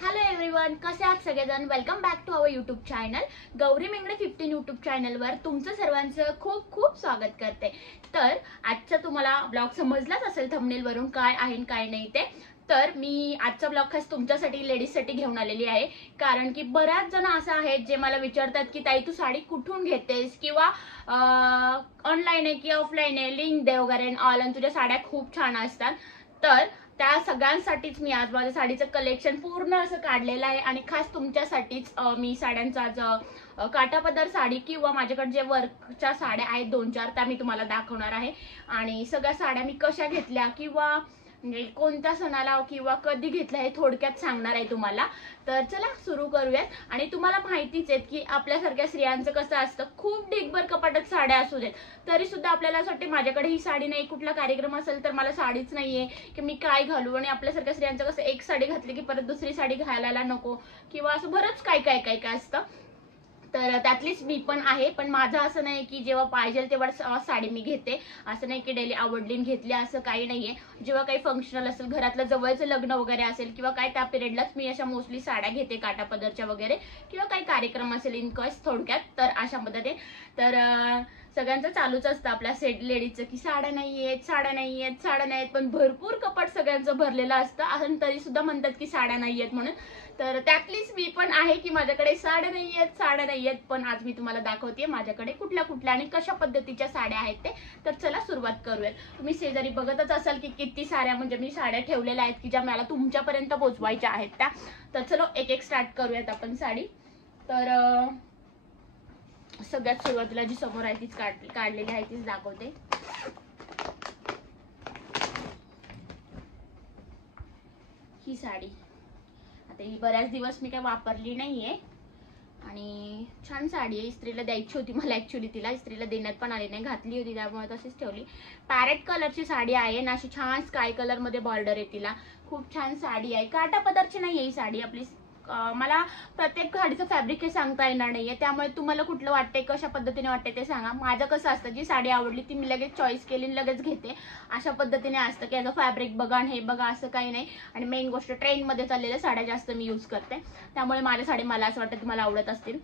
Hello everyone, कसे आहात सगळेजण। Welcome back to our YouTube channel Gauri Mengde 15 YouTube चॅनलवर तुमचं सर्वांचं खूप खूप स्वागत करते। तर आजचा तुम्हाला ब्लॉग समजलाच असेल थंबनेलवरून काय आहे आणि काय नाही ते। तर मी आजचा ब्लॉग खास तुमच्यासाठी लेडीजसाठी घेऊन आलेली आहे, कारण की बऱ्याच जण असं आहेत जे मला विचारतात की ताई तू साडी कुठून घेतेस, किंवा ऑनलाईन आहे की ऑफलाईन आहे, लिंक दे वगैरे ऑल, आणि तुझ्या साड्या खूप छान असतात। तर त्या सगळ्यांसाठीच मी आज माझ्या साडीचं कलेक्शन पूर्ण असं काढलेलं आहे, आणि खास तुमच्यासाठीच मी साड्यांचा आज काठापदर साडी किंवा माझ्याकडे जे वर्कच्या साड्या आहेत 2-4 त्या मी तुम्हाला दाखवणार आहे। आणि सगळ्या साड्या मी कशा घेतल्या किंवा म्हणजे कोणत्या सणाला किंवा कधी घेतल्या हे थोडक्यात सांगणार आहे तुम्हाला। तर चला सुरू करूयात। आणि तुम्हाला माहितीच आहे की आपल्यासारख्या स्त्रियांचं कसं असतं, खूप ढिगभर कपाटात साड्या असू देत तरी सुद्धा आपल्याला असं वाटते माझ्याकडे ही साडी नाही, कुठला कार्यक्रम असेल तर मला साडीच नाहीये की मी काय घालू। आणि आपल्यासारख्या स्त्रियांचं कसं एक साडी घातली की परत दुसरी साडी घालायला नको, किंवा असं बरंच काय काय काय काय असतं। तर त्यातलीच मी पण आहे, पण माझं असं नाही की जेव्हा पाहिजे तेव्हा साडी मी घेते, असं नाही की डेली आवडली घेतली असं काही नाहीये। जेव्हा काही फंक्शनल असेल, घरातलं जवळचं लग्न वगैरे असेल किंवा काय त्या पिरियडलाच मी अशा मोस्टली साड्या घेते काठापदरच्या वगैरे, किंवा काही कार्यक्रम असेल इनकॉस थोडक्यात। तर अशा मदतीने तर सगळ्यांचं चालूच असतं आपल्या सेट लेडीजचं की साड्या नाहीयेत साड्या नाहीयेत साड्या नाहीयेत, पण भरपूर कपाट सगळ्यांचं भरलेलं असतं आणि तरी सुद्धा म्हणतात की साड्या नाहीयेत म्हणून। तर त्यातलीच मी पण आहे की माझ्याकडे साड्या नाहीयेत, पण आज मी तुम्हाला दाखवते माझ्याकडे कुठल्या कुठल्या आणि कशा पद्धतीच्या साड्या आहेत ते। तर चला सुरुवात करूयात। तुम्ही शेजारी बघतच असाल की किती साड्या म्हणजे मी साड्या ठेवलेल्या आहेत की ज्या मला तुमच्यापर्यंत पोहोचवायच्या आहेत त्या। तर चलो एक एक स्टार्ट करूयात आपण साडी। तर सगळ्यात सुरुवातीला जी समोर आहे तीच काढलेली आहे तीच दाखवते। ही साडी आता ही बऱ्याच दिवस मी काय वापरली नाहीये, आणि छान साडी आहे। इस्त्रीला द्यायची होती मला, ऍक्च्युली तिला इस्त्रीला देण्यात पण आली नाही, घातली होती त्यामुळे तशीच ठेवली। पॅरेट कलरची साडी आहे ना, अशी छान स्काय कलर मध्ये बॉर्डर आहे तिला, खूप छान साडी आहे। काठापदरची नाहीये ही साडी आपली। मला प्रत्येक साडीचं फॅब्रिक हे सांगता येणार नाहीये, त्यामुळे तुम्हाला कुठलं वाटतंय कशा पद्धतीने वाटतंय ते सांगा। माझं कसं असतं, जी साडी आवडली ती मी लगेच चॉईस केली लगेच घेते, अशा पद्धतीने असतं की याचं फॅब्रिक बघा आणि हे बघा असं काही नाही। आणि मेन गोष्ट ट्रेंड मध्ये चाललेल्या साड्या जास्त मी यूज करते, त्यामुळे माझ्या साडी मला असं वाटतं तुम्हाला आवडत असतील।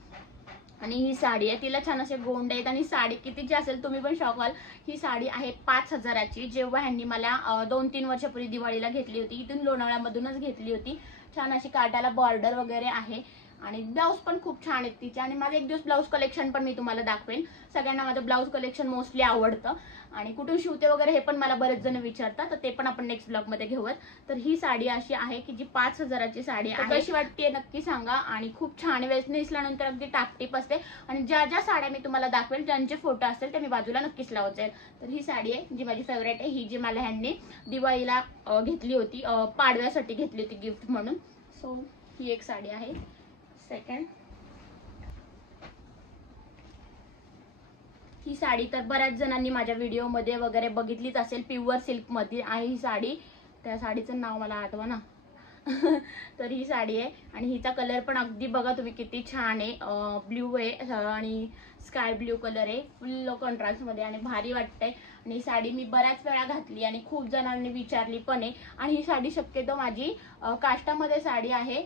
आणि ही साडी आहे, तिला छान असे गोंड आहेत, आणि साडी कितीची असेल तुम्ही पण शॉक व्हाल। ही साडी आहे 5000ची, जेव्हा ह्यांनी मला 2-3 वर्षापूर्वी दिवाळीला घेतली होती, इथून लोणावळ्यामधूनच घेतली होती। छान अशी काठाला बॉर्डर वगैरे आहे, आणि ब्लाऊज पण खूप छान आहेत तिचे। आणि माझं एक दिवस ब्लाऊज कलेक्शन पण मी तुम्हाला दाखवेन। सगळ्यांना माझं ब्लाऊज कलेक्शन मोस्टली आवडतं, आणि कुठून शिवते वगैरे हे पण मला बरेच जण विचारतात, तर ते पण आपण नेक्स्ट ब्लॉग मध्ये घेऊयात। तर ही साडी अशी आहे की जी 5000ची साडी आहे, कशी वाटते नक्की सांगा। आणि खूप छान वेळेस नेसल्यानंतर अगदी टापटीप असते, आणि ज्या ज्या साड्या मी तुम्हाला दाखवेल ज्यांचे फोटो असतील ते मी बाजूला नक्कीच लावत जाईल। तर ही साडी आहे जी माझी फेवरेट आहे, ही जी मला ह्यांनी दिवाळीला घेतली होती, पाडव्यासाठी घेतली होती गिफ्ट म्हणून। सो ही एक साडी आहे। सेकंड ही साडी तर बऱ्याच जणांनी माझ्या व्हिडिओ मध्ये वगैरे बघितलीच असेल, प्युअर सिल्क मध्ये आहे ही साडी, त्या साडीचं नाव मला आठवना तर ही साडी आहे, आणि हिचा कलर पण अगदी बघा तुम्ही किती छान आहे, ब्ल्यू आहे आणि स्काय ब्ल्यू कलर आहे, फुल कॉन्ट्रास्ट मध्ये, आणि भारी वाटतंय। आणि ही साडी मी बऱ्याच वेळा घातली आणि खूप जणांनी विचारली पण आहे। आणि ही साडी शक्यतो माझी काष्टामध्ये साडी आहे,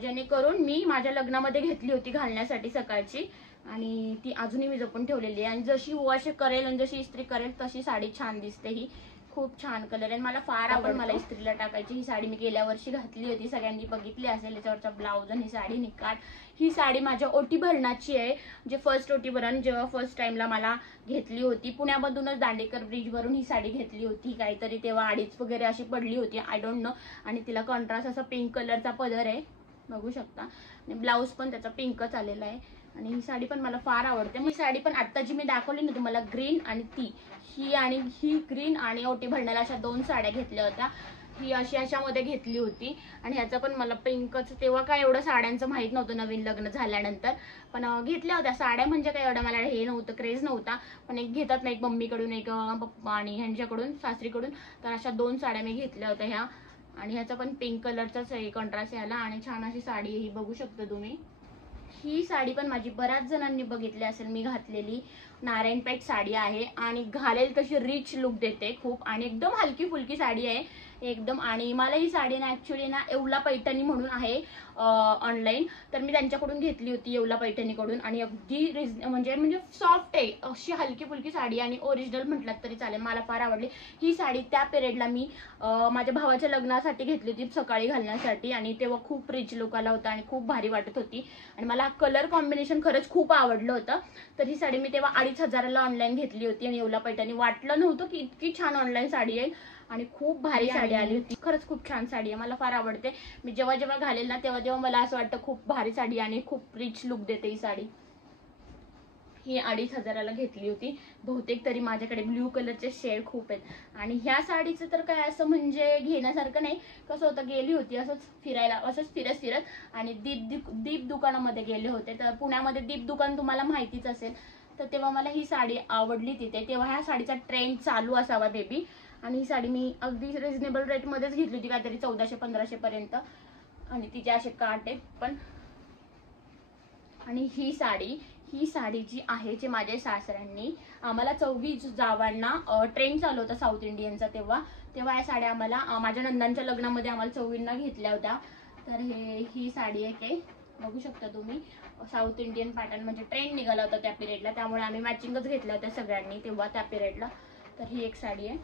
जेणेकरून मी माझ्या लग्नामध्ये घेतली होती घालण्यासाठी सकाळची, आणि ती अजूनही मी जपून ठेवलेली आहे। आणि जशी वॉश करेल आणि जशी इस्त्री करेल तशी साडी छान दिसते। ही खूप छान कलर आहे, मला फार आवडतो मला इस्त्रीला टाकायची। ही साडी मी गेल्या वर्षी घातली होती, सगळ्यांनी बघितली असेल याच्यावरचा ब्लाऊज आणि ही साडी निकाल। ही साडी माझ्या ओटी भरणाची आहे, जे फर्स्ट ओटी भरण जेव्हा फर्स्ट टाइमला मला घेतली होती, पुण्यामधूनच दांडेकर ब्रिज वरून ही साडी घेतली होती काहीतरी, तेव्हा 2.5 वगैरे अशी पडली होती, आय डोंट नो। आणि तिला कॉन्ट्रास्ट असा पिंक कलरचा पदर आहे, बघू शकता, आणि ब्लाऊज पण त्याचा पिंकच आलेला आहे। आणि ही साडी पण मला फार आवडते। ही साडी पण आता जी मी दाखवली ना तुम्हाला ग्रीन आणि ती, ही आणि ही ग्रीन आणि ओटी भरण्याला अशा 2 साड्या घेतल्या होत्या, ही अशी अशामध्ये घेतली होती। आणि ह्याचा पण मला पिंकच, तेव्हा काय एवढं साड्यांचं माहित नव्हतं नवीन लग्न झाल्यानंतर, पण घेतल्या होत्या साड्या, म्हणजे काय एवढं मला हे नव्हतं, क्रेज नव्हता, पण एक घेतात ना, एक मम्मीकडून एक पप्पा आणि ह्यांच्याकडून सासरीकडून, तर अशा 2 साड्या मी घेतल्या होत्या ह्या। आणि ह्याचा पण पिंक कलरचाच आहे कॉन्ट्रास्ट याला, आणि छान अशी साडी ही बघू शकता तुम्ही। ही साडी पण माझी बऱ्याच जणांनी बघितली असेल मी घातलेली, नारायणपेठ साडी आहे, आणि घालेल तशी रिच लुक देते खूप, आणि एकदम हलकी फुलकी साडी आहे। एकदम. आणि मला ही साडी ना ऍक्च्युली ना येवला पैठणी म्हणून आहे ऑनलाईन, तर मी त्यांच्याकडून घेतली होती येवला पैठणीकडून. आणि अगदी म्हणजे सॉफ्ट आहे, अशी हलकी फुलकी साडी आणि ओरिजिनल म्हटलात तरी चालेल. मला फार आवडली ही साडी. त्या पिरियडला मी माझ्या भावाच्या लग्नासाठी घेतली होती सकाळी घालण्यासाठी, आणि तेव्हा खूप रिच लुक आला होता आणि खूप भारी वाटत होती. आणि मला कलर कॉम्बिनेशन खरंच खूप आवडलं होतं. तर ही साडी मी तेव्हा 2500ला ऑनलाईन घेतली होती. आणि येवला पैठणी वाटलं नव्हतं की इतकी छान ऑनलाईन साडी येईल, आणि खूप भारी साडी आली होती. खरंच खूप छान साडी आहे, मला फार आवडते. मी जेव्हा जेव्हा घालेल ना तेव्हा तेव्हा मला असं वाटतं खूप भारी साडी आणि खूप रिच लुक देते ही साडी. ही 2500ला घेतली होती. बहुतेक तरी माझ्याकडे ब्ल्यू कलरचे शेड खूप आहेत. आणि ह्या साडीचं तर काय असं म्हणजे घेण्यासारखं नाही. कसं होतं, गेली होती असंच फिरायला, असंच फिरत आणि दीप दुकानामध्ये गेले होते. तर पुण्यामध्ये दीप दुकान तुम्हाला माहितीच असेल. तर तेव्हा मला ही साडी आवडली तिथे. तेव्हा ह्या साडीचा ट्रेंड चालू असावा बेबी. आणि ही साडी मी अगदी रिझनेबल रेटमध्येच घेतली होती, काहीतरी 1400-1500 पर्यंत. आणि तिचे असे काट आहेत पण. आणि ही साडी जी आहे, जी माझ्या सासऱ्यांनी आम्हाला 24 जावांना ट्रेंड चालू होता साऊथ इंडियनचा, तेव्हा या साड्या आम्हाला माझ्या नंदांच्या लग्नामध्ये आम्हाला 24 घेतल्या होत्या. तर ही साडी आहे, काही बघू शकता तुम्ही. साऊथ इंडियन पॅटर्न म्हणजे ट्रेंड निघाला होता त्या पिरियडला, त्यामुळे आम्ही मॅचिंगच घेतल्या होत्या सगळ्यांनी तेव्हा त्या पिरियडला. तर ही एक साडी आहे.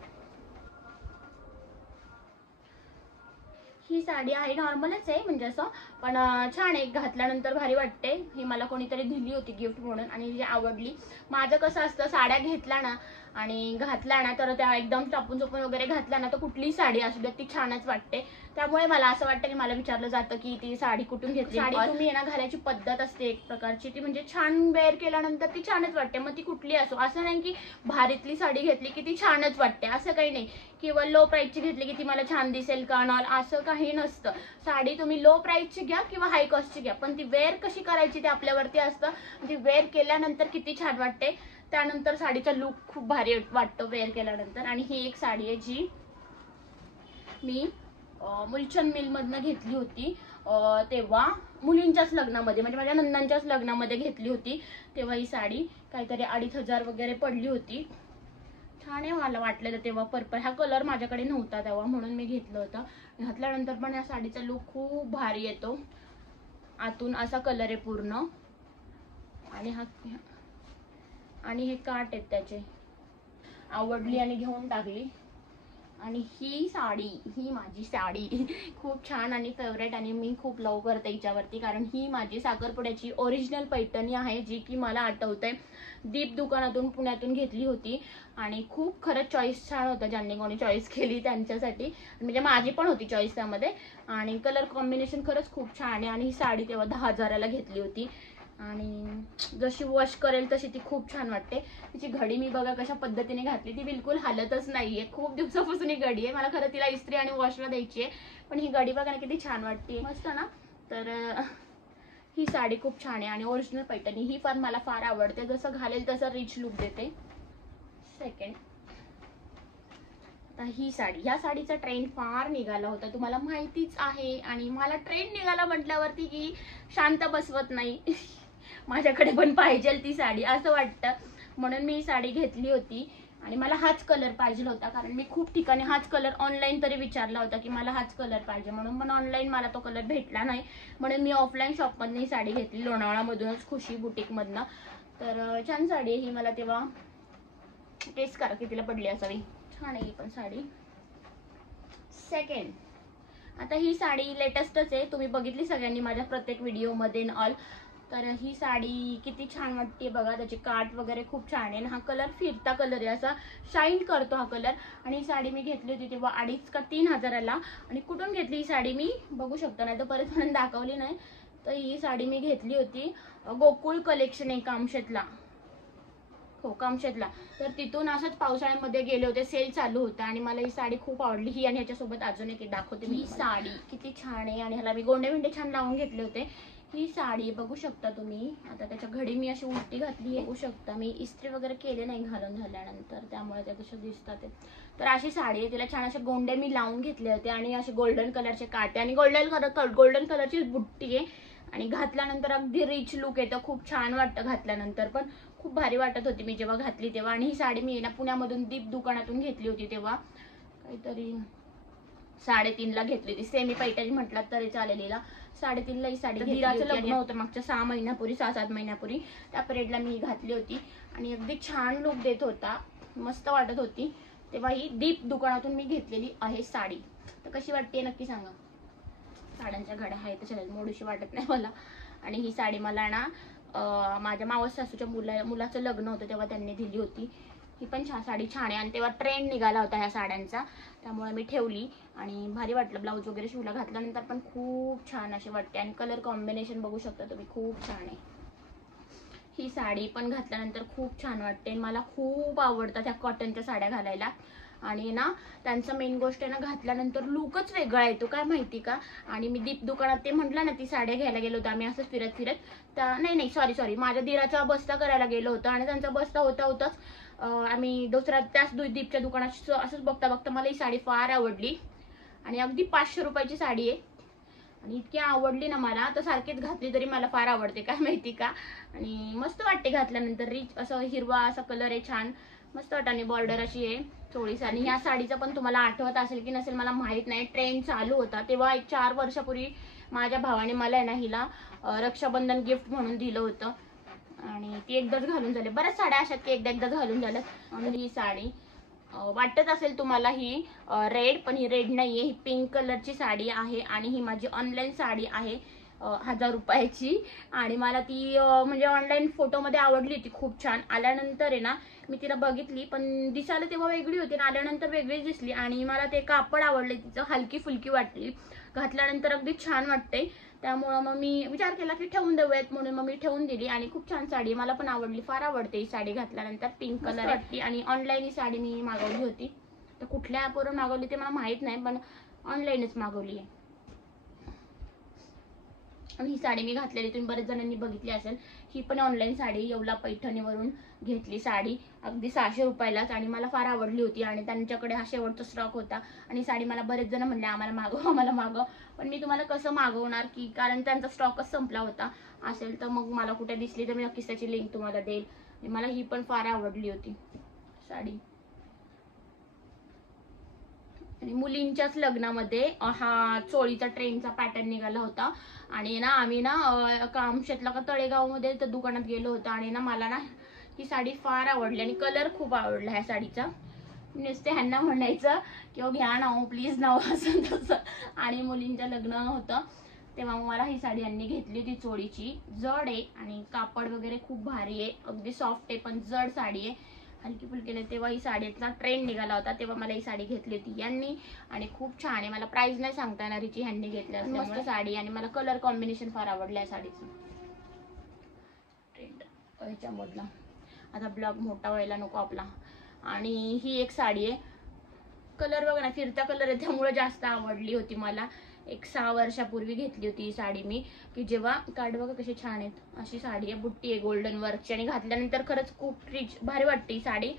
ही साडी आहे, नॉर्मलच आहे म्हणजे असं, पण छान आहे, घातल्यानंतर भारी वाटते. ही मला कोणीतरी दिली होती गिफ्ट म्हणून आणि जी आवडली. माझं कसं असतं, साड्या घेतल्या ना आणि घातल्या ना तर त्या एकदम टापून चोपून वगैरे घातल्या ना तर कुठलीही साडी असू दे ती छानच वाटते. त्यामुळे मला असं वाटतं की मला विचारलं जातं की ती साडी कुठून घेतली. साडी तुम्ही ना घालायची पद्धत असते एक प्रकारची, ती म्हणजे छान वेअर केल्यानंतर ती छानच वाटते. मग ती कुठली असो, असं नाही की भारीतली साडी घेतली की ती छानच वाटते असं काही नाही, किंवा लो प्राइसची घेतली की ती मला छान दिसेल का नॉल, असं काही नसतं. साडी तुम्ही लो प्राइसची घ्या किंवा हाय कॉस्टची घ्या, पण ती वेअर कशी करायची ते आपल्यावरती असतं. ती वेअर केल्यानंतर किती छान वाटते, त्यानंतर साडीचा लुक खूप भारी वाटतो वेअर केल्यानंतर. आणि ही एक साडी आहे जी मी मुलचंद मिल मधनं घेतली होती. तेव्हा मुलींच्याच लग्नामध्ये, म्हणजे माझ्या नंदांच्याच लग्नामध्ये घेतली होती. तेव्हा ही साडी काहीतरी 2500 वगैरे पडली होती. छान आहे, मला वाटलेलं तेव्हा पर्पल. हा कलर माझ्याकडे नव्हता तेव्हा म्हणून मी घेतलं होतं. घातल्यानंतर पण या साडीचा लुक खूप भारी येतो. आतून असा कलर आहे पूर्ण, आणि हे काट आहेत त्याचे. आवडली आणि घेऊन टाकली. आणि ही माझी साडी खूप छान आणि फेवरेट, आणि मी खूप लव करते हिच्यावरती, कारण ही माझी साखरपुड्याची ओरिजिनल पैठणी आहे, जी की मला आठवते दीप दुकानातून पुण्यातून घेतली होती. आणि खूप खरंच चॉईस छान होतं, ज्यांनी कोणी चॉईस केली त्यांच्यासाठी, म्हणजे माझी पण होती चॉईस त्यामध्ये. आणि कलर कॉम्बिनेशन खरंच खूप छान आहे. आणि ही साडी तेव्हा 10,000ला घेतली होती. आणि जशी वॉश करेल तशी ती खूप छान वाटते. तिची घडी मी बघा कशा पद्धतीने घातली, ती बिलकुल हालतच नाहीये. खूप दिवसापासून ही घडी आहे, मला खरं तिला इस्त्री आणि वॉशला द्यायची आहे, पण ही घडी बघा ना किती छान वाटते, मस्त ना. तर ही साडी खूप छान आहे आणि ओरिजिनल पैठणी ही पण मला फार आवडते. जसं घालेल तसं रिच लुक देते. सेकंड, आता ही साडी, ह्या साडीचा ट्रेंड फार निघाला होता, तुम्हाला माहितीच आहे. आणि मला ट्रेंड निघाला म्हटल्यावरती की शांत बसवत नाही माझ्याकडे पण पाहिजे ती साडी असं वाटतं, म्हणून मी ही साडी घेतली होती. आणि मला हाच कलर पाहिजे होता, कारण मी खूप ठिकाणी हाच कलर ऑनलाईन तरी विचारला होता की मला हाच कलर पाहिजे म्हणून, पण ऑनलाईन मला तो कलर भेटला नाही. म्हणून मी ऑफलाईन शॉपमधून ही साडी घेतली, लोणावळामधूनच, खुशी बुटीकमधनं. तर छान साडी आहे ही. मला तेव्हा टेस्ट करा कितीला पडली असावी, छान आहे ही पण साडी. सेकंड, आता ही साडी लेटेस्टच आहे, तुम्ही बघितली सगळ्यांनी माझ्या प्रत्येक व्हिडिओमध्ये इन ऑल. तर ही साडी किती छान वाटते बघा, त्याचे काट वगैरे खूप छान आहे. हा कलर फिरता कलर आहे, असा शाईन करतो हा कलर. आणि ही साडी मी घेतली होती तेव्हा 2,500 का 3,000ला. आणि कुठून घेतली ही साडी मी बघू शकता, नाही तर परत म्हणून दाखवली नाही. तर ही साडी मी घेतली होती गोकुळ कलेक्शन आहे कामशेतला, हो कामशेतला. तर तिथून असंच पावसाळ्यामध्ये गेले होते, सेल चालू होता आणि मला ही साडी खूप आवडली. ही आणि ह्याच्यासोबत अजून एक दाखवते मी. ही साडी किती छान आहे आणि ह्याला मी गोंडे विंडे छान लावून घेतले होते. ही साडी बघू शकता तुम्ही. आता त्याच्या घडी मी अशी उलटी घातली, बघू शकता. मी इस्त्री वगैरे केले नाही घालून झाल्यानंतर, त्यामुळे त्या तशा दिसतात. तर अशी साडी आहे, तिला छान असे गोंडे मी लावून घेतले होते आणि असे गोल्डन कलरचे काटे आणि गोल्डन कलरची बुट्टी आहे. आणि घातल्यानंतर अगदी रिच लुक येतं, खूप छान वाटतं घातल्यानंतर, पण खूप भारी वाटत होती मी जेव्हा घातली तेव्हा. आणि ही साडी मी ना पुण्यामधून दीप दुकानातून घेतली होती तेव्हा, काहीतरी 3.5ला घेतली होती. सेमी पैठणी म्हटलं तरी चालेल. 3.5ला ही साडी दिराचं लग्न होतं मागच्या 6 महिन्यापूर्वी, 6-7 महिन्यापूर्वी. त्या पिरियडला मी घातली होती आणि अगदी छान लुक देत होता, मस्त वाटत होती. तेव्हा ही दीप दुकानातून मी घेतलेली आहे साडी. तर कशी वाटते नक्की सांगा. साड्यांच्या घड्या आहेत तशा मोडूशी वाटत नाही मला. आणि ही साडी मला ना माझ्या मावस सासूच्या मुलाचं लग्न होतं तेव्हा त्यांनी दिली होती. ही पण साडी छान आहे आणि तेव्हा ट्रेंड निघाला होता ह्या साड्यांचा, त्यामुळे मी ठेवली आणि भारी वाटलं. ब्लाऊज वगैरे शिवला, घातल्यानंतर पण खूप छान अशी वाटते आणि कलर कॉम्बिनेशन बघू शकता तुम्ही, खूप छान आहे. ही साडी पण घातल्यानंतर खूप छान वाटते. मला खूप आवडतात ह्या कॉटनच्या साड्या घालायला. आणि ना त्यांचं मेन गोष्ट आहे ना, घातल्यानंतर लुकच वेगळा येतो, काय माहिती का. आणि मी दीप दुकानात ते म्हटलं ना, ती साड्या घ्यायला गेलो होतो आम्ही असंच फिरत त्या नाही सॉरी माझ्या दिराचा बस्ता करायला गेलो होतो आणि त्यांचा बस्ता होताच आम्ही दुसऱ्या त्याच दीपच्या दुकानात असंच बघता मला ही साडी फार आवडली आणि अगदी 500 रुपयाची साडी आहे. आणि इतकी आवडली ना मला, तर सारखीच घातली तरी मला फार आवडते, काय माहिती का. आणि मस्त वाटते घातल्यानंतर. रिच असं हिरवा असा कलर आहे, छान मस्त वाटत. आणि बॉर्डर अशी आहे चोळीस. आणि ह्या साडीचं पण तुम्हाला आठवत असेल की नसेल मला माहित नाही, ट्रेंड चालू होता तेव्हा 4 वर्षापूर्वी माझ्या भावाने मला आहे ना हिला रक्षाबंधन गिफ्ट म्हणून दिलं होतं आणि ती एकदाच घालून झाले. बऱ्याच साड्या अशात की एकदाच घालून झाल्यात. आणि ही साडी वाटत असेल तुम्हाला ही रेड, पण ही रेड नाहीये, ही पिंक कलरची साडी आहे आणि ही माझी ऑनलाईन साडी आहे 1000 रुपयाची. आणि मला ती म्हणजे ऑनलाईन फोटोमध्ये आवडली होती, खूप छान. आल्यानंतर आहे ना मी तिला बघितली, पण दिसायला तेव्हा वेगळी होती आणि आल्यानंतर वेगळीच दिसली. आणि मला ते कापड आवडले, तिचं हलकी फुलकी वाटली, घातल्यानंतर अगदी छान वाटते. त्यामुळं मग मी विचार केला की ठेवून देऊयात म्हणून मग मी ठेवून दिली. आणि खूप छान साडी, मला पण आवडली, फार आवडते ही साडी घातल्यानंतर. पिंक कलर वाटली. आणि ऑनलाईन ही साडी मी मागवली होती, तर कुठल्या ॲपवरून मागवली ते मला माहित नाही, पण ऑनलाईनच मागवली आहे. आणि ही साडी मी घातलेली तुम्ही बरेच जणांनी बघितली असेल. ही पण ऑनलाईन साडी, येवला पैठणीवरून घेतली साडी, अगदी 600 रुपयालाच. आणि मला फार आवडली होती आणि त्यांच्याकडे हा शेवटचा स्टॉक होता. आणि साडी मला बरेच जण म्हणले आम्हाला मागव, पण मी तुम्हाला कसं मागवणार की, कारण त्यांचा स्टॉकच संपला होता. असेल तर मग मला कुठे दिसली तर मी नक्कीच त्याची लिंक तुम्हाला देईल. मला ही पण फार आवडली होती साडी. आणि मुलींच्याच लग्नामध्ये हा चोळीचा ट्रेनचा पॅटर्न निघाला होता. आणि ना आम्ही ना कामशेतला का तळेगावमध्ये त्या दुकानात गेलो होतो आणि ना मला ना ही साडी फार आवडली आणि कलर खूप आवडला ह्या साडीचा. नुसते ह्यांना म्हणायचं किंवा घ्या ना प्लीज ना असं तसं. आणि मुलींचं लग्न होतं तेव्हा मला ही साडी यांनी घेतली होती चोळीची. जड आहे आणि कापड वगैरे खूप भारी आहे, अगदी सॉफ्ट आहे पण जड साडी आहे, हलकी फुलकी नाही. तेव्हा ही साडीचा ट्रेंड निघाला होता तेव्हा मला ही साडी घेतली होती यांनी आणि खूप छान आहे. मला प्राइस नाही सांगता येणार हिची, ह्यांनी घेतली मस्त साडी. आणि मला कलर कॉम्बिनेशन फार आवडलं या साडीचं. ट्रेंड ह्याच्यामधला आता ब्लॉग मोठा व्हायला नको आपला. आणि ही एक साडी आहे, कलर बघा ना फिरता कलर आहे, त्यामुळे जास्त आवडली होती मला. 6 वर्षापूर्वी घेतली होती ही साडी मी, की जेव्हा कार्ड बघा कशी छान आहेत. अशी साडी आहे, बुट्टी आहे गोल्डन वर्कची आणि घातल्यानंतर खरंच खूप रिच भारी वाटते ही साडी.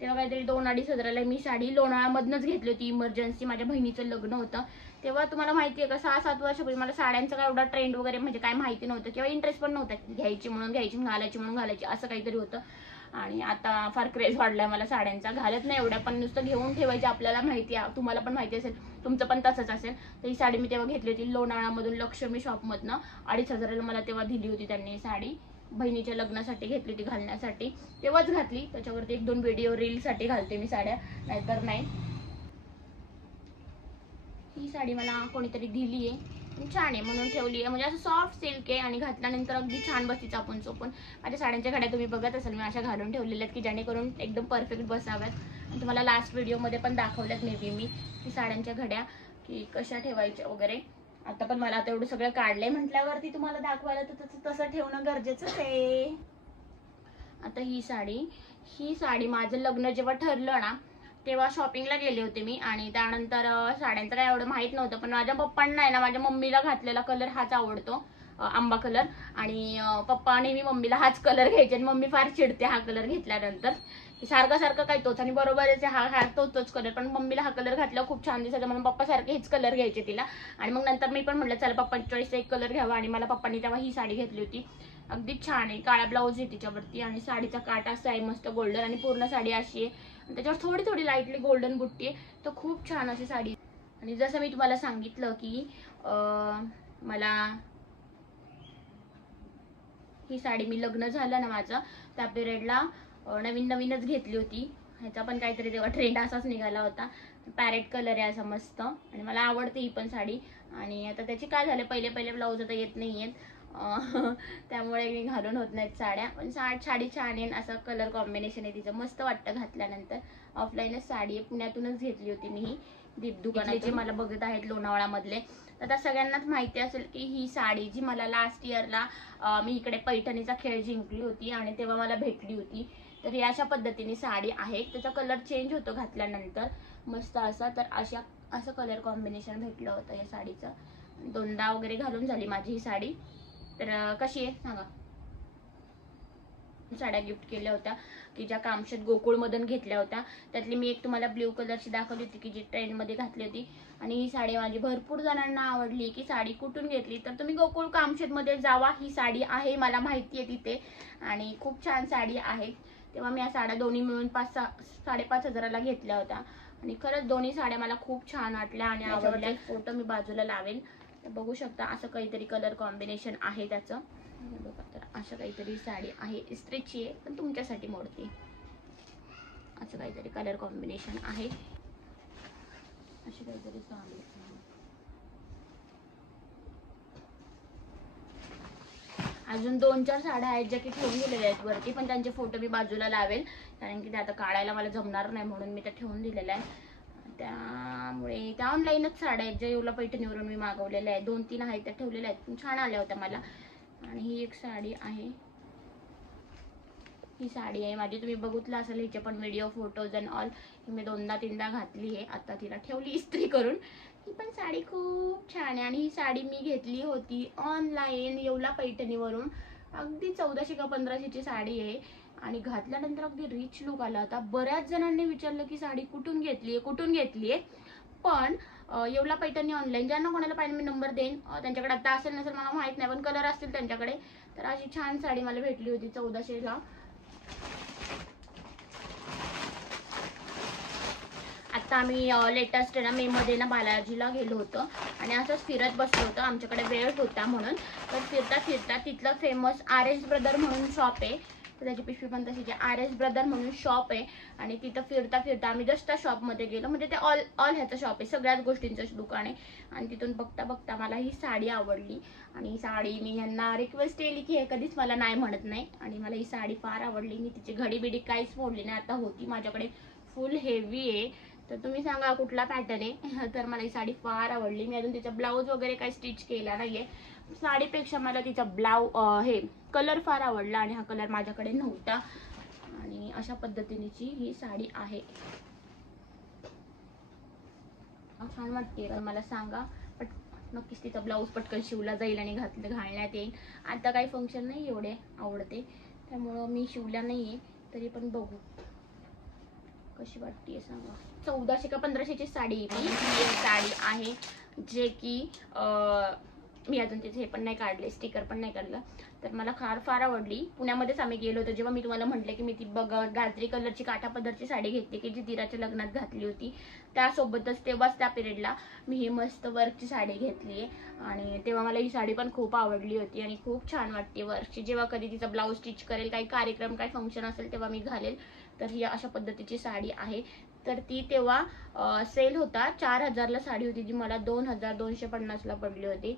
तेव्हा काहीतरी 2-2.5 हजाराला मी साडी लोणावळ्यामधनच घेतली होती इमर्जन्सी. माझ्या बहिणीचं लग्न होतं तेव्हा. तुम्हाला माहिती आहे का 6-7 वर्षापूर्वी मला साड्यांचा काय एवढा ट्रेंड वगैरे म्हणजे काय माहिती नव्हतं किंवा इंटरेस्ट पण नव्हता, घ्यायची म्हणून घालायची असं काहीतरी होतं. आणि आता फार क्रेज वाढलाय मला साड्यांचा, घालत नाही एवढ्या पण नुसतं घेऊन ठेवायची. आपल्याला माहिती आहे, तुम्हाला पण माहिती असेल, तुमचं पण तसंच असेल. तर ही साडी मी तेव्हा घेतली होती लोणावळ्यामधून लक्ष्मी शॉपमधनं. 2.5 हजाराला मला तेव्हा दिली होती त्यांनी साडी. बहिणीच्या लग्नासाठी घेतली होती घालण्यासाठी, तेव्हाच घातली. त्याच्यावरती 1-2 व्हिडिओ रीलसाठी घालते मी साड्या, नाहीतर नाही. ही साडी मला कोणीतरी दिली आहे, छान आहे म्हणून ठेवली आहे. म्हणजे असं सॉफ्ट सिल्क आहे आणि घातल्यानंतर अगदी छान बसती चापून चोपून. माझ्या साड्यांच्या घड्या तुम्ही बघत असाल मी अशा घालून ठेवलेल्या आहेत की जेणेकरून एकदम परफेक्ट बसाव्यात. आणि तुम्हाला लास्ट व्हिडिओमध्ये पण दाखवल्यात मे बी मी की साड्यांच्या घड्या की कशा ठेवायच्या वगैरे. आता पण मला आता एवढं सगळं काढलंय म्हटल्यावरती तुम्हाला दाखवायला तर तसं ठेवणं गरजेचंच आहे. आता ही साडी माझं लग्न जेव्हा ठरलं ना तेव्हा शॉपिंगला गेले होते मी. आणि त्यानंतर साड्यांचं काय एवढं माहित नव्हतं, पण माझ्या पप्पांना आहे ना माझ्या मम्मीला घातलेला कलर हाच आवडतो, आंबा कलर. आणि पप्पा नेहमी मम्मीला हाच कलर घ्यायचे आणि मम्मी फार चिडते हा कलर घेतल्यानंतर, सारखं काय तोच. आणि बरोबरच हा तोच कलर, पण मम्मीला हा कलर घातला खूप छान दिसायचा म्हणून पप्पा सारखे हेच कलर घ्यायचे तिला. आणि मग नंतर मी पण म्हटलं चला पप्पांच्या चॉईसचा एक कलर घ्यावा. आणि मला पप्पांनी तेव्हा ही साडी घेतली होती, अगदी छान आहे. काळा ब्लाऊज आहे तिच्यावरती आणि साडीचा काट असा आहे मस्त गोल्डन. आणि पूर्ण साडी अशी आहे, त्याच्यावर थोडी लाईटली गोल्डन बुट्टी आहे. तर खूप छान अशी साडी. आणि जसं मी तुम्हाला सांगितलं की मला ही साडी मी लग्न झालं ना माझं त्या पिरियडला नवीनच घेतली होती. ह्याचा पण काहीतरी तेव्हा ट्रेंड असाच निघाला होता. पॅरेट कलर आहे असा मस्त आणि मला आवडते ही पण साडी. आणि आता त्याची काय झालं, पहिले ब्लाऊज आता येत नाही आहेत त्यामुळे मी घालून होत नाहीत साड्या. पण साडी छान आहे, असं कलर कॉम्बिनेशन आहे तिचं, मस्त वाटतं घातल्यानंतर. ऑफलाईनच साडी आहे, पुण्यातूनच घेतली होती मी ही दीप दुकानात. जे मला बघत आहेत लोणावळामधले तर आता सगळ्यांनाच माहिती असेल की ही साडी जी मला लास्ट इयरला मी इकडे पैठणीचा खेळ जिंकली होती आणि तेव्हा मला भेटली होती. तर ही अशा पद्धतीने साडी आहे. त्याचा कलर चेंज होतो घातल्यानंतर मस्त असा. तर असं कलर कॉम्बिनेशन भेटलं होतं या साडीचं. 2दा वगैरे घालून झाली माझी ही साडी. तर कशी आहे सांगा. साड्या गिफ्ट केल्या होत्या की ज्या कामशेत गोकुळमधून घेतल्या होत्या. त्यातली मी एक तुम्हाला ब्ल्यू कलरची दाखवली होती की जी ट्रेंडमध्ये घातली होती. आणि ही साडी माझी भरपूर जणांना आवडली की साडी कुठून घेतली, तर तुम्ही गोकुळ कामशेतमध्ये जावा, ही साडी आहे, मला माहिती आहे तिथे. आणि खूप छान साडी आहे. तेव्हा मी या साड्या दोन्ही मिळून 5,000-5,500 हजाराला घेतल्या होत्या. आणि खरंच दोन्ही साड्या मला खूप छान वाटल्या आणि आवडल्या. फोटो मी बाजूला लावेल, तर बघू शकता. असं काहीतरी कलर कॉम्बिनेशन आहे त्याचं. बघा, तर अशा काहीतरी साडी आहे, इस्त्रीची आहे पण तुमच्यासाठी मोडते. असं काहीतरी कलर कॉम्बिनेशन आहे. अशी काहीतरी साडी. अजून 2-4 साड्या आहेत ज्या की ठेवून दिलेल्या आहेत वरती, पण त्यांचे फोटो मी बाजूला लावेल कारण की ते आता काढायला मला जमणार नाही म्हणून मी त्या ठेवून दिलेल्या आहे. त्यामुळे त्या ऑनलाईनच साड्या आहेत ज्या येवला पैठणीवरून मी मागवलेल्या आहेत. 2-3 आहेत त्या ठेवलेल्या आहेत, पण छान आल्या होत्या मला. आणि ही एक साडी आहे. ही साडी आहे माझी, तुम्ही बघितलं असेल हिचे पण व्हिडिओ, फोटोज अँड ऑल. मी 2दा-3दा घातली आहे. आता तिला ठेवली इस्त्री करून. ही पण साडी खूप छान आहे. आणि ही साडी मी घेतली होती ऑनलाईन येवला पैठणीवरून. अगदी 1400 का 1500ची साडी आहे आणि घातल्यानंतर अगदी रिच लुक आला होता. बऱ्याच जणांनी विचारलं की साडी कुठून घेतली आहे. पण येवला पैठणी ऑनलाईन, ज्यांना कोणाला पाहिजे मी नंबर देईन. त्यांच्याकडे आता असेल नसेल मला माहित नाही, पण कलर असतील त्यांच्याकडे. तर अशी छान साडी मला भेटली होती 1400ला. आता आम्ही लेटेस्ट ना मे मध्ये ना बालाजीला गेलो होतो आणि असंच फिरत बसलो होतो, आमच्याकडे वेळ होता म्हणून. तर फिरता तिथलं फेमस RS ब्रदर म्हणून शॉप आहे. तर त्याची पिशवी पण तशी RS ब्रदर म्हणून शॉप आहे. आणि तिथं फिरता आम्ही जस्ट त्या शॉपमध्ये गेलो. म्हणजे ते ऑल ह्याचं शॉप आहे, सगळ्याच गोष्टींचं दुकान आहे. आणि तिथून बघता मला ही साडी आवडली. आणि ही साडी मी यांना रिक्वेस्ट केली की हे कधीच मला नाही म्हणत नाही. आणि मला ही साडी फार आवडली. मी तिची घडी बिडी काहीच फोडली नाही. आता होती माझ्याकडे, फुल हेवी आहे. तर तुम्ही सांगा कुठला पॅटर्न आहे. तर मला ही साडी फार आवडली. मी अजून तिचा ब्लाऊज वगैरे काही स्टिच केला नाहीये. साडीपेक्षा मला तिचा हे कलर फार आवडला आणि हा कलर माझ्याकडे नव्हता. आणि अशा पद्धतीची ही साडी आहे. छान वाटते तर मला सांगा. नक्कीच तिचा ब्लाऊज पटकन शिवला जाईल आणि घालण्यात येईल. आता काही फंक्शन नाही एवढे आवडते त्यामुळं मी शिवल्या नाहीये. तरी पण बघू कशी वाटते सांगा. 1400 का 1500ची साडी ही एक साडी आहे जे की मी अजून तिथे हे पण नाही काढले, स्टिकर पण नाही काढलं. तर मला फार आवडली. पुण्यामध्येच आम्ही गेलो होतो जेव्हा मी तुम्हाला म्हटलं की मी ती गाजरी कलरची काठापदरची साडी घेतली की जी दिराच्या लग्नात घातली होती. त्यासोबतच तेव्हाच त्या पिरियडला मी ही मस्त वर्कची साडी घेतली आहे. आणि तेव्हा मला ही साडी पण खूप आवडली होती आणि खूप छान वाटते वर्कची. जेव्हा कधी तिचा ब्लाऊज स्टिच करेल, काही कार्यक्रम काही फंक्शन असेल तेव्हा मी घालेल. तर ही अशा पद्धतीची साडी आहे. तर ती तेव्हा सेल होता, 4000ला साडी होती जी मला 2250ला पडली होती.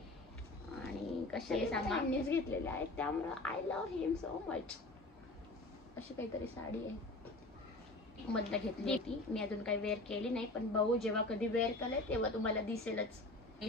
आणि कशी आहे सांगा, घेतलेल्या आहेत त्यामुळे I love him so much. अशी काहीतरी साडी आहे, मधनं घेतली होती. मी अजून काही वेअर केली नाही, पण बघू जेव्हा कधी वेअर केलं तेव्हा तुम्हाला दिसेलच.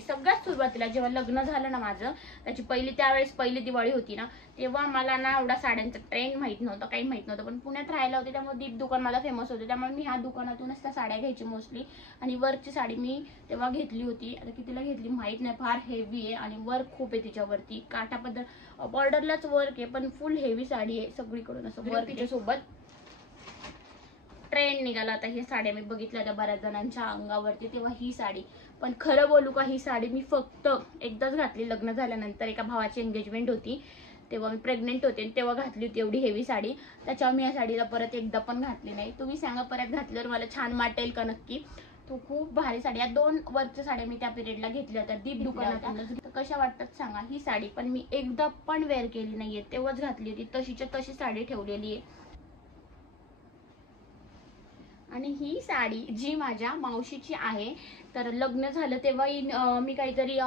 सगळ्यात सुरुवातीला जेव्हा लग्न झालं ना माझं, त्याची त्यावेळेस पहिली दिवाळी होती ना, तेव्हा मला ना एवढा साड्यांचा ट्रेंड माहित नव्हता, काही माहित नव्हतं. पण पुण्यात राहायला होते त्यामुळे दीप दुकान मला फेमस होते, त्यामुळे मी ह्या दुकानातूनच त्या साड्या घ्यायची मोस्टली. आणि वर्कची साडी मी तेव्हा घेतली होती. आता कितीला घेतली माहित नाही, फार हेवी आहे आणि वर्क खूप आहे तिच्यावरती. काठापदर बॉर्डरलाच वर्क आहे पण फुल हेवी साडी आहे, सगळीकडून असं वर्क तिच्यासोबत. ट्रेंड निघाला आता ही साड्या मी बघितल्या होत्या बऱ्याच जणांच्या अंगावरती, तेव्हा ही साडी. पण खरं बोलू का, ही साडी मी फक्त एकदाच घातली लग्न झाल्यानंतर. एका भावाची एंगेजमेंट होती तेव्हा मी प्रेग्नेंट होते, तेव्हा घातली होती एवढी हेवी साडी. त्याच्यावर मी या साडीला परत एकदा पण घातली नाही. तुम्ही सांगा परत घातल्यावर मला छान वाटेल का नक्की. तो खूप भारी साडी. या 2 वरच्या साड्या मी त्या पिरियडला घेतल्या होत्या दीप दुकानात. कशा वाटतात सांगा. ही साडी पण मी एकदा पण वेअर केली नाहीये, तेव्हाच घातली होती. तशीच्या तशी साडी ठेवलेली आहे. आणि ही साडी जी माझ्या मावशीची आहे, तर लग्न झालं तेव्हा मी काहीतरी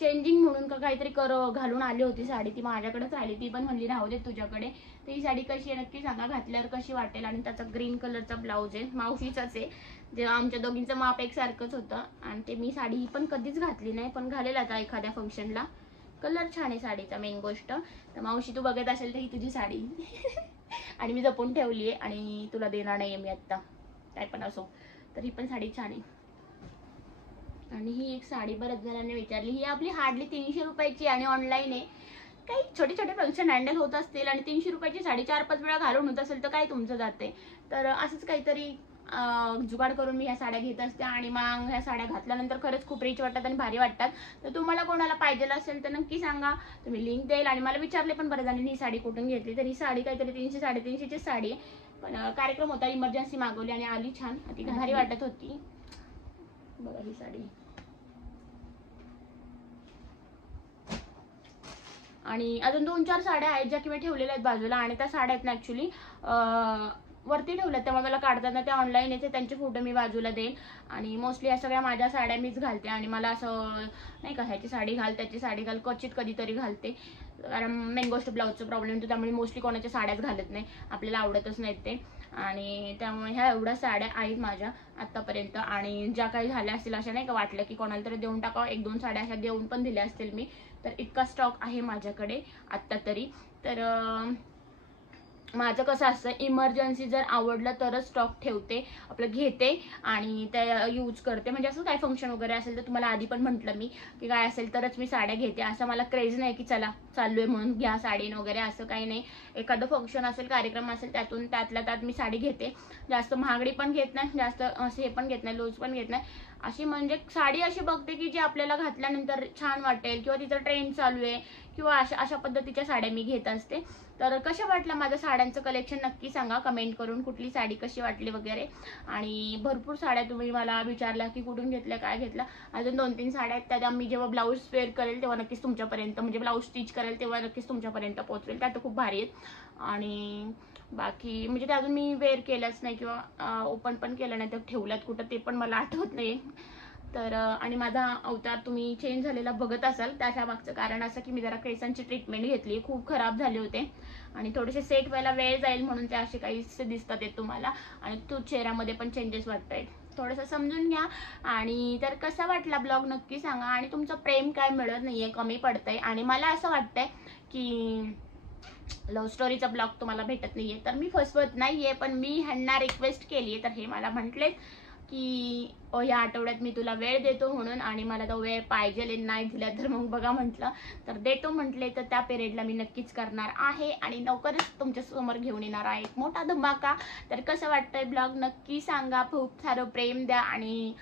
चेंजिंग म्हणून का काहीतरी घालून आली होती साडी. ती माझ्याकडेच आली. ती पण म्हणली राहू दे तुझ्याकडे. तर ही साडी कशी आहे नक्की सांगा, घातल्यावर कशी वाटेल. आणि त्याचा ग्रीन कलरचा ब्लाऊज आहे, मावशीचाच आहे. जेव्हा आमच्या दोघींचं माप एकसारखंच होतं. आणि ते मी साडी ही पण कधीच घातली नाही, पण घालेल आता एखाद्या फंक्शनला. कलर छान आहे साडीचा, मेन गोष्ट. तर मावशी तू बघत असेल तर ही तुझी साडी आणि मी जपून ठेवली आहे आणि तुला देणार नाहीये मी आत्ता, काय पण असो. तर ही पण साडी छान आहे. आणि ही एक साडी बऱ्याच जणांनी विचारली. ही आपली हार्डली 300 रुपयाची आणि ऑनलाईन आहे. काही छोटे छोटे फंक्शन हँडल होत असतील आणि 300 रुपयाची साडी 4-5 वेळा घालून होत असेल तर काय तुमचं जाते. तर असंच काहीतरी जुगाड करून मी ह्या साड्या घेत असते. आणि मग ह्या साड्या घातल्यानंतर खरंच खूप रिच वाटतात आणि भारी वाटतात. तर तुम्हाला कोणाला पाहिजे असेल तर नक्की सांगा, तुम्ही लिंक देईल. आणि मला विचारले पण बऱ्याच जणांनी ही साडी कुठून घेतली. तर ही साडी काहीतरी 300-350ची साडी आहे, पण कार्यक्रम होता, इमर्जन्सी मागवली आणि आली छान. ती भारी वाटत होती. बघा ही साडी. आणि अजून 2-4 साड्या आहेत ज्या की मी ठेवलेल्या आहेत बाजूला. आणि त्या साड्या आहेत ना ऍक्च्युली वरती ठेवल्यात, तेव्हा मला काढताना त्या ऑनलाईन येते, त्यांचे फोटो मी बाजूला देईन. आणि मोस्टली या सगळ्या माझ्या साड्या मीच घालते. आणि मला असं नाही का ह्याची साडी घाल त्याची साडी घाल, क्वचित कधीतरी घालते. कारण मेन गोष्ट ब्लाऊजचा प्रॉब्लेम येतो, त्यामुळे मोस्टली कोणाच्या साड्याच घालत नाही, आपल्याला आवडतच नाहीत ते. आणि त्यामुळे ह्या एवढ्या साड्या आहेत माझ्या आत्तापर्यंत. आणि ज्या काही झाल्या असतील अशा नाही का वाटलं की कोणाला तरी देऊन टाकावं, 1-2 साड्या अशा देऊन पण दिल्या असतील मी. तर इतका स्टॉक आहे माझ्याकडे आत्ता तरी. तर माझं कसं असतं, इमर्जन्सी जर आवडलं तरच स्टॉक ठेवते, आपलं घेते आणि त्या यूज करते. म्हणजे असं काय फंक्शन वगैरे असेल तर तुम्हाला आधी पण म्हटलं मी की काय असेल तरच मी साड्या घेते. असं मला क्रेज नाही की चला चालू आहे म्हणून घ्या साडी वगैरे, असं काही नाही. एखादं फंक्शन असेल, कार्यक्रम असेल, त्यातल्या त्यात मी साडी घेते. जास्त महागडी पण घेत नाही, जास्त असं हे पण घेत नाही, लूज पण घेत नाही. अशी म्हणजे साडी अशी बघते की जी आपल्याला घातल्यानंतर छान वाटेल किंवा तिचा ट्रेंड चालू आहे किंवा अशा पद्धतीच्या साड्या मी घेत असते. तर कशा वाटलं माझं साड्यांचं कलेक्शन नक्की सांगा कमेंट करून, कुठली साडी कशी वाटली वगैरे. आणि भरपूर साड्या तुम्ही मला विचारल्या की कुठून घेतल्या, काय घेतलं. अजून 2-3 साड्या आहेत, त्या मी जेव्हा ब्लाऊज वेअर करेल तेव्हा नक्कीच तुमच्यापर्यंत, म्हणजे ब्लाऊज स्टिच करेल तेव्हा नक्कीच तुमच्यापर्यंत पोहोचवेल. त्या तर खूप भारी आहेत. आणि बाकी म्हणजे ते अजून मी वेअर केलंच नाही किंवा ओपन पण केलं नाही, तर ठेवल्यात कुठं ते पण मला आठवत नाही. तर आणि माझा अवतार तुम्ही चेंज झालेला बघत असाल, त्याच्या मागचं कारण असं की मी जरा केसांची ट्रीटमेंट घेतली, खूप खराब झाले होते आणि थोडेसे सेट व्हायला वेळ जाईल म्हणून ते असे काहीसे दिसतात आहेत तुम्हाला. आणि तो चेहऱ्यामध्ये पण चेंजेस वाटत आहेत, थोडंसं समजून घ्या. आणि तर कसा वाटला ब्लॉग नक्की सांगा. आणि तुमचं प्रेम काय मिळत नाहीये, कमी पडतंय. आणि मला असं वाटतंय की लव्ह स्टोरीचा ब्लॉग तुम्हाला भेटत नाहीये, तर मी फसवत नाहीये, पण मी ह्यांना रिक्वेस्ट केली आहे. तर हे मला म्हटलेत की या आठवड्यात मी तुला वेळ देतो म्हणून, आणि मला तो वेळ पाहिजे. नाही दिला तर मग बघा म्हटलं, तर देतो म्हटले तर त्या पिरियडला मी नक्कीच करणार आहे. आणि लवकरच तुमच्या समोर घेऊन येणार आहे एक मोठा धमाका. तर कसं वाटतंय ब्लॉग नक्की सांगा. खूप सारं प्रेम द्या. आणि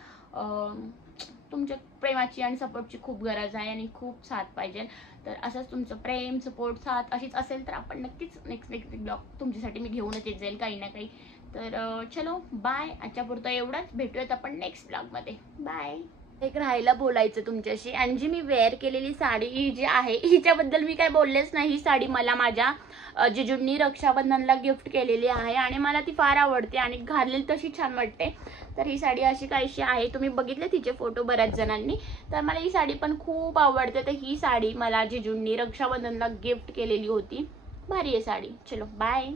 तुमच्या प्रेमाची आणि सपोर्टची खूप गरज आहे आणि खूप साथ पाहिजे. तर असंच तुमचं प्रेम, सपोर्ट, साथ अशीच असेल तर आपण नक्कीच नेक्स्ट ब्लॉग तुमच्यासाठी मी घेऊनच येत जाईल काही ना काही. तर चलो बाय, आजच्या पुरतं एवढंच. भेटूयात आपण नेक्स्ट ब्लॉगमध्ये. बाय. एक राहायला बोलायचं तुमच्याशी. आणि जी मी वेअर केलेली साडी ही जी आहे हिच्याबद्दल मी काय बोललेच नाही. ही साडी मला माझ्या जिजूंनी रक्षाबंधनला गिफ्ट केलेली आहे आणि मला ती फार आवडते आणि घालेल तशी छान वाटते. तर ही साडी अशी काहीशी आहे, तुम्ही बघितले तिचे फोटो बऱ्याच जणांनी. तर मला ही साडी पण खूप आवडते. तर ही साडी मला जिजूंनी रक्षाबंधनला गिफ्ट केलेली होती. भारी आहे साडी. चलो बाय.